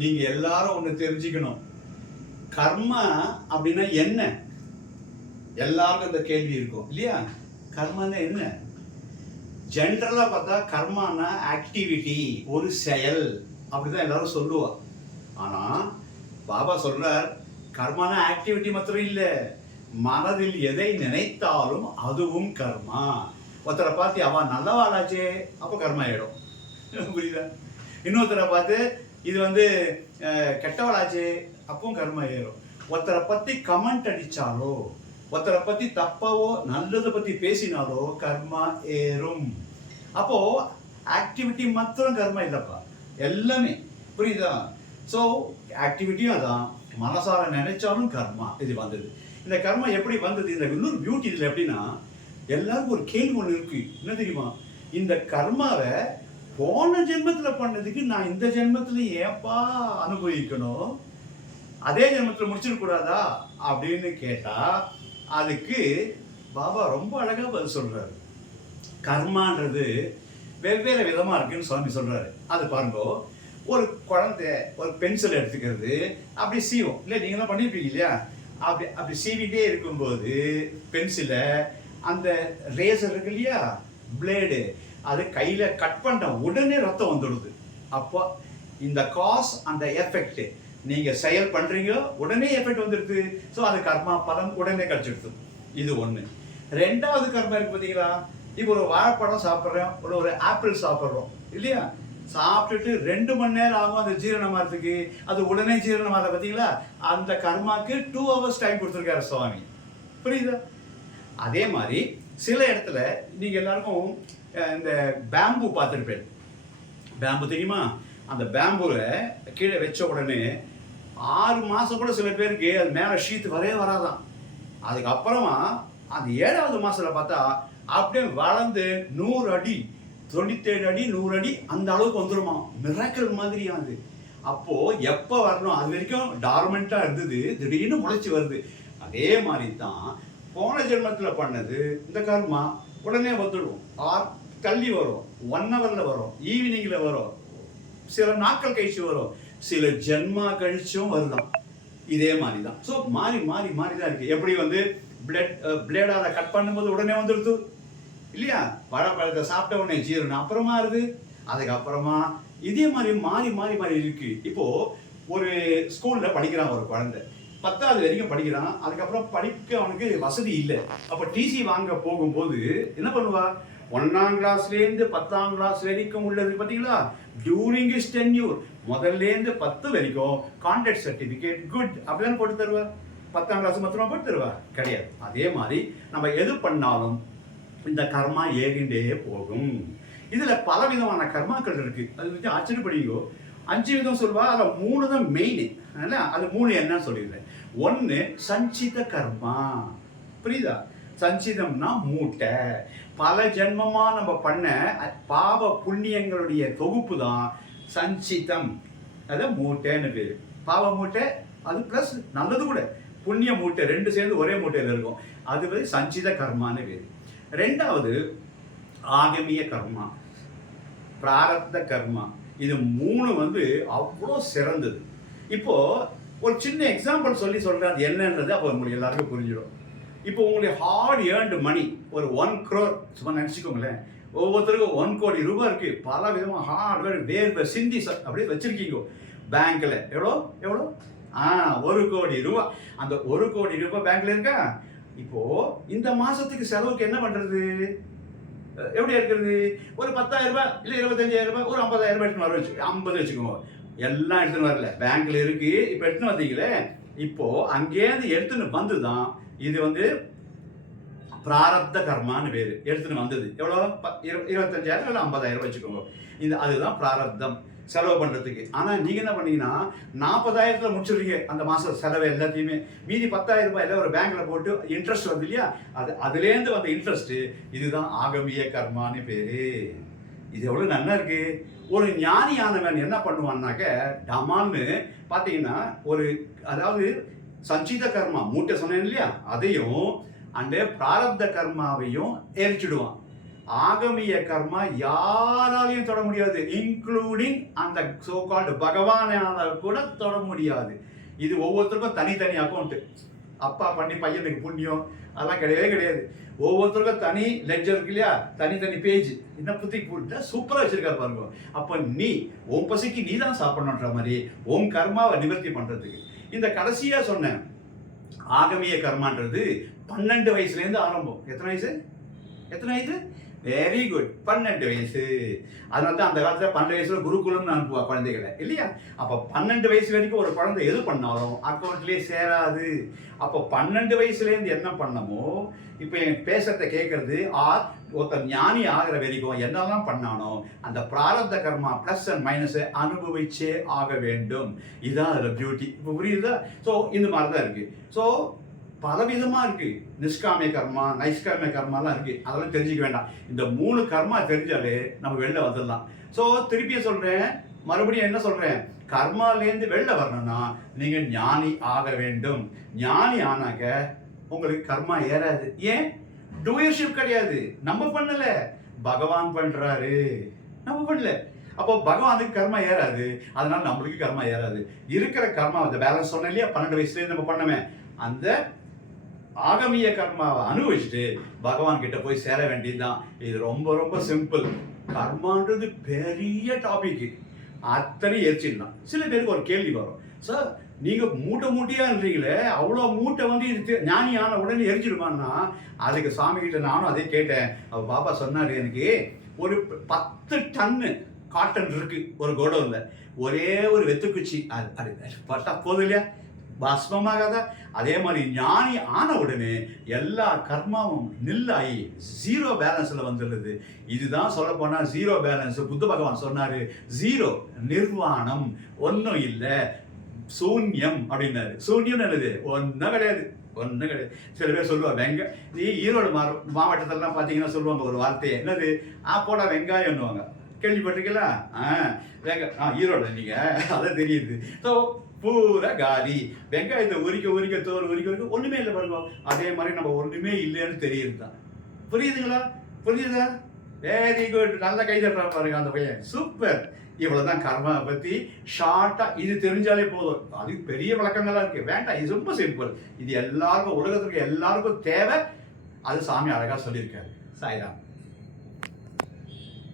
நீங்க எல்லாரும் ஒண்ணு தெரிஞ்சுக்கணும். கர்மா அப்படின்னா என்ன? எல்லாருக்கும் இந்த கேள்வி இருக்கும் இல்லையா? கர்மான்னா என்ன? ஜென்ரலா பார்த்தா கர்மானா ஆக்டிவிட்டி, ஒரு செயல் அப்படிதான் எல்லாரும் சொல்லுவா. ஆனா பாபா சொல்றார், கர்மானா ஆக்டிவிட்டி மாத்திரம் இல்ல, மனதில் எதை நினைத்தாலும் அதுவும் கர்மா. ஒருத்தரை பார்த்து அவ நல்லவாளாச்சே, அப்ப கர்மா ஆயிடும். புரியுதா? இன்னொருத்தரை பார்த்து இது கெட்டவளாச்சே, அப்பவும் கர்மா ஏறும். ஒருத்தரை பத்தி கமெண்ட் அடிச்சாலோ, ஒருத்தரை பத்தி தப்பாவோ நல்லதை பத்தி பேசினாலோ கர்மா ஏறும். அப்போ ஆக்டிவிட்டி மாத்திரம் கர்மா இல்லப்பா, எல்லாமே. புரியுதா? ஸோ ஆக்டிவிட்டியும் அதான், மனசார நினைச்சாலும் கர்மா இது வந்தது. இந்த கர்மா எப்படி வந்தது? இந்த இன்னொரு பியூட்டி இதில் எப்படின்னா, எல்லாருக்கும் ஒரு கேள்வி ஒன்று இருக்கு. என்ன தெரியுமா? இந்த கர்மாவை போன ஜென்மத்தில் பண்ணதுக்கு நான் இந்த ஜென்மத்தில் ஏப்பா அனுபவிக்கணும்? அதே ஜென்மத்தில் முடிச்சிடக்கூடாதா அப்படின்னு கேட்டா, அதுக்கு பாபா ரொம்ப அழகா பதில் சொல்றாரு. கர்மான்றது வெவ்வேறு விதமா இருக்குன்னு சுவாமி சொல்றாரு. அது பாருங்க, ஒரு குழந்தை ஒரு பென்சில் எடுத்துக்கிறது, அப்படி சீவும் இல்லை, நீங்களாம் பண்ணியிருப்பீங்க இல்லையா? அப்படி சீவிட்டே இருக்கும்போது பென்சிலை, அந்த ரேசர் இருக்கு இல்லையா, பிளேடு, அது கையில கட் பண்ண உடனே ரத்தம் வந்துடுது. அப்போ இந்த காஸ் அந்த எஃபெக்ட், நீங்க செயல் பண்றீங்க, உடனே எஃபெக்ட் வந்துடுது. ஸோ அது கர்மா பலன் உடனே கிடைச்சிடுது. இது ஒண்ணு. ரெண்டாவது கர்மா இருக்கு பார்த்தீங்களா? இப்போ ஒரு வாழைப்பழம் சாப்பிட்றோம், ஒரு ஆப்பிள் சாப்பிட்றோம் இல்லையா? சாப்பிட்டுட்டு 2 மணி நேரம் ஆகும் அந்த ஜீரணம் ஆகிறதுக்கு, அது உடனே ஜீரணம் ஆகுது பார்த்தீங்களா? அந்த கர்மாக்கு 2 hours டைம் கொடுத்துருக்காரு சுவாமி. புரியுதா? அதே மாதிரி சில இடத்துல நீங்க எல்லாருக்கும் இந்த பேம்பு பார்த்துருப்பேன். பேம்பு தெரியுமா? அந்த பேம்புவை கீழே வச்ச உடனே 6 மாதம் கூட சில பேருக்கு அது மேலே ஷீட் வராதான். அதுக்கப்புறமா அந்த 7வது மாதத்தில் பார்த்தா அப்படியே வளர்ந்து 100 அடி, 97 அடி, 100 அடி அந்த அளவுக்கு வந்துருமா. மிராக்கிள் மாதிரியானது. அப்போ எப்போ வரணும்? அது வரைக்கும் டார்மெண்ட்டாக இருந்தது, திடீர்னு முளைச்சி வருது. அதே மாதிரி தான் போன ஜென்மத்தில் பண்ணது இந்த கர்மா உடனே வந்துடும். தள்ளி வரும், 1 hourல வரும், ஈவினிங்கில் வரும், சில நாட்கள் கழிச்சு வரும், சில ஜென்மா கழிச்சும் வருதான். இதே மாதிரி தான். ஸோ மாறி மாறி மாறி தான் இருக்கு. எப்படி பிளேடால கட் பண்ணும்போது உடனே வந்துடுது இல்லையா? வாழைப்பழத்தை சாப்பிட்ட உடனே ஜீரணம் அப்புறமா இருது. அதுக்கப்புறமா இதே மாதிரி மாறி மாறி மாறி இருக்கு. இப்போ ஒரு ஸ்கூல்ல படிக்கிறான் ஒரு குழந்தை, 10வது வரைக்கும் படிக்கிறான். அதுக்கப்புறம் படிக்க அவனுக்கு வசதி இல்லை. அப்போ டிசி வாங்க போகும்போது என்ன பண்ணுவா? 1ஆம் கிளாஸ்லேருந்து 10ஆம் கிளாஸ் வரைக்கும் உள்ளது பார்த்தீங்களா? டியூரிங் இஸ் டென்யூர், முதல்லேருந்து 10 வரைக்கும் கான்டாக்ட் சர்டிஃபிகேட் குட் அப்படிதான் போட்டு தருவா. 10ஆம் கிளாஸ் மாத்திரமா போட்டு தருவா? கிடையாது. அதே மாதிரி நம்ம எது பண்ணாலும் இந்த கர்மா ஏறிண்டே போகும். இதுல பல விதமான கர்மாக்கள் இருக்கு. அது ஆச்சரியப்படுவீங்கோ. 5 விதம் சொல்வா, அதில் 3 தான் மெயின். அது 3 என்னன்னு சொல்லிடுறேன். 1 சஞ்சித கர்மா. புரியுதா? சஞ்சிதம்னா மூட்டை. பல ஜென்மமா நம்ம பண்ண பாவ புண்ணியங்களுடைய தொகுப்பு தான் சஞ்சிதம். அது மூட்டைன்னு பேரு. பாவ மூட்டை, அது பிளஸ் நல்லது கூட, புண்ணிய மூட்டை 2 சேர்ந்து ஒரே மூட்டையில் இருக்கும். அது சஞ்சித கர்மான்னு பேரு. 2வது ஆகமிய கர்மா, பிராரப்த கர்மா. இது 3 அவ்வளோ சிறந்தது. இப்போ ஒரு சின்ன எக்ஸாம்பிள் சொல்றேன் அது என்னன்றது அப்போ உங்களுக்கு எல்லாருக்கும் புரிஞ்சிடும். இப்போ உங்களுக்கு ஹார்ட் ஏர்ன்டு மணி ஒரு 1 crore சும்மா நினச்சிக்கோங்களேன். ஒவ்வொருத்தருக்கும் 1 கோடி ரூபாய் இருக்கு. பல விதமாக ஹார்ட் வேர்வை சிந்தி அப்படியே வச்சிருக்கீங்க பேங்க்ல. எவ்வளோ 1 கோடி ரூபாய். அந்த 1 கோடி ரூபாய் பேங்க்ல இருக்கா? இப்போ இந்த மாசத்துக்கு செலவுக்கு என்ன பண்றது? எப்படி இருக்கிறது? ஒரு 10,000 ரூபாய் இல்லை 25,000 ரூபாய், ஒரு 50,000 ரூபாய் எடுத்துன்னு வர 50 வச்சுக்கோங்க. எல்லாம் எடுத்துன்னு வரல, பேங்க்ல இருக்கு. இப்போ எடுத்துன்னு வந்தீங்களே, இப்போ அங்கேருந்து எடுத்துன்னு வந்துதான் இது பிராரப்த கர்மான்னு பேரு. எடுத்துன்னு வந்தது எவ்வளோ? 25,000 இல்லை 50,000 வச்சுக்கோங்க. அதுதான் பிராரப்தம் செலவு பண்றதுக்கு. ஆனா நீங்க என்ன பண்ணீங்கன்னா 40,000த்துல முடிச்சிடுறீங்க அந்த மாசம் செலவு எல்லாத்தையுமே. மீதி 10,000 ரூபாய் ஒரு பேங்க்ல போட்டு இன்ட்ரெஸ்ட் வருது இல்லையா? அதுலேருந்து வந்த இன்ட்ரெஸ்ட், இதுதான் ஆகமிய கர்மான்னு பேரு. இது எவ்வளவு நல்லா இருக்கு. ஒரு ஞானியானவன் என்ன பண்ணுவான்னாக்க, டமான்னு பார்த்தீங்கன்னா அதாவது சஞ்சித கர்மா மூட்டை சொன்னேன் இல்லையா, அதையும் அந்த பிராரப்த கர்மாவையும் எரிச்சிடுவான். ஆகமிய கர்மா யாராலையும் தொட முடியாது, இன்க்ளூடிங் அந்த சோ கால்டு பகவானால கூட தொட முடியாது. இது ஒவ்வொருத்தருக்கும் தனித்தனி அக்கௌண்ட். அப்பா பண்ணி பையனுக்கு புண்ணியம் அதெல்லாம் கிடையவே கிடையாது. ஒவ்வொருத்தருக்கும் தனி லெட்ஜர் இருக்கு இல்லையா, தனித்தனி பேஜ். என்ன புத்தி போட்டு சூப்பராக வச்சிருக்காரு பாருங்க. அப்போ நீ உன் பசிக்கு நீ தான் சாப்பிடணுன்ற மாதிரி உன் கர்மாவை நிவர்த்தி பண்றதுக்கு இந்த கடைசியா சொன்ன ஆகமிய கர்மான்றது 12 வயசுலேருந்து ஆரம்பம். எத்தனை வயசு? வெரி குட், 12 வயசு. அதனால தான் அந்த காலத்தில் 12 வயசுல குருகுலம்னு அனுப்புவா குழந்தைகளை இல்லையா. அப்போ 12 வயசு வரைக்கும் ஒரு குழந்தை எது பண்ணாலும் அக்கௌண்ட்லேயே சேராது. அப்போ 12 வயசுலேருந்து என்ன பண்ணமோ, இப்போ என் பேசுறத கேட்கறது ஒருத்தர் ஞானி ஆகிற வரைக்கும் என்னெல்லாம் பண்ணானோ அந்த பிராரப்த கர்மா ப்ளஸ் அண்ட் மைனஸை அனுபவிச்சே ஆக வேண்டும். இதுதான் அதில் பியூட்டி. இப்போ புரியுதா? ஸோ இந்த மாதிரி தான் இருக்கு. ஸோ பலவிதமாக இருக்கு. நிஷ்காமிய கர்மா, நைஷ்காமிய கர்மாலாம் இருக்கு. அதெல்லாம் தெரிஞ்சுக்க வேண்டாம். இந்த 3 கர்மா தெரிஞ்சாலே நம்ம வெளில வந்துடலாம். ஸோ திருப்பியும் சொல்றேன், மறுபடியும் என்ன சொல்றேன், கர்மாலேருந்து வெளில வரணும்னா நீங்க ஞானி ஆக வேண்டும். ஞானி ஆனாக்க உங்களுக்கு கர்மா ஏறாது. ஏன்? டூயர்ஷிப் கிடையாது. நம்ம பண்ணல, பகவான் பண்றாரு, நம்ம பண்ணல. அப்போ பகவானுக்கு கர்மா ஏறாது, அதனால நம்மளுக்கு கர்மா ஏறாது. இருக்கிற கர்மா அந்த பேலன்ஸ் சொன்ன இல்லையா, 12 வயசுலேருந்து நம்ம பண்ணமே, அந்த ஆகமிய கர்மாவை அனுபவிச்சுட்டு பகவான் கிட்ட போய் சேர வேண்டியதுதான். இது ரொம்ப ரொம்ப சிம்பிள். கர்மான்றது பெரிய டாபிக், அத்தனை எரிச்சிடலாம். சில பேருக்கு ஒரு கேள்வி வரும், சார் நீங்க மூட்டையான்றீங்களே, அவ்வளோ மூட்டை வந்து இது ஞானி ஆன உடனே எரிச்சிடுமான்னா, அதுக்கு சாமி கிட்ட நானும் அதே கேட்டேன். அவர் பாபா சொன்னாரு, எனக்கு ஒரு 10 டன்னு காட்டன் இருக்கு ஒரு கோடவுன்ல, ஒரே ஒரு வெத்துக்குச்சி அது பட்டா போதும் இல்லையா, பஸ்மமாகாத. அதே மாதிரி ஞானி ஆன உடனே எல்லா கர்மாவும் நில்லாயி 0 பேலன்ஸ்ல வந்துடுது. இதுதான் சொல்ல போனா 0 பேலன்ஸ். புத்த பகவான் சொன்னாரு, 0 நிர்வாணம், ஒன்றும் இல்லை, சூன்யம் அப்படின்னாரு. சூன்யம் என்னது? ஒன்றும் கிடையாது. சில பேர் சொல்லுவாங்க, ஈரோடு மாவட்டத்திலாம் பார்த்தீங்கன்னா சொல்லுவாங்க ஒரு வார்த்தையை, என்னது, போடா வெங்காயம்னுவாங்க. கேள்விப்பட்டிருக்கீங்களா? ஈரோடு நீங்க, அதை தெரியுது. ஸோ பூரா காலி, வெங்காயத்தை உரிக்க தோல் உரிக்க ஒண்ணுமே இல்லை பாருங்க. அதே மாதிரி நம்ம ஒண்ணுமே இல்லைன்னு தெரியுது தான். புரியுதா? வெரி குட், நல்ல கை தட்டுறா பாருங்க அந்த பையன், சூப்பர். இவ்வளவுதான் கர்மா பத்தி ஷார்ட்டா இது தெரிஞ்சாலே போதும். அது பெரிய விளக்கங்கள்லாம் இருக்கு, வேண்டாம். இது ரொம்ப சிம்பிள். இது எல்லாருக்கும், உலகத்துக்கு எல்லாருக்கும் தேவை. அது சாமி அழகா சொல்லியிருக்காரு. சாய்ராம்.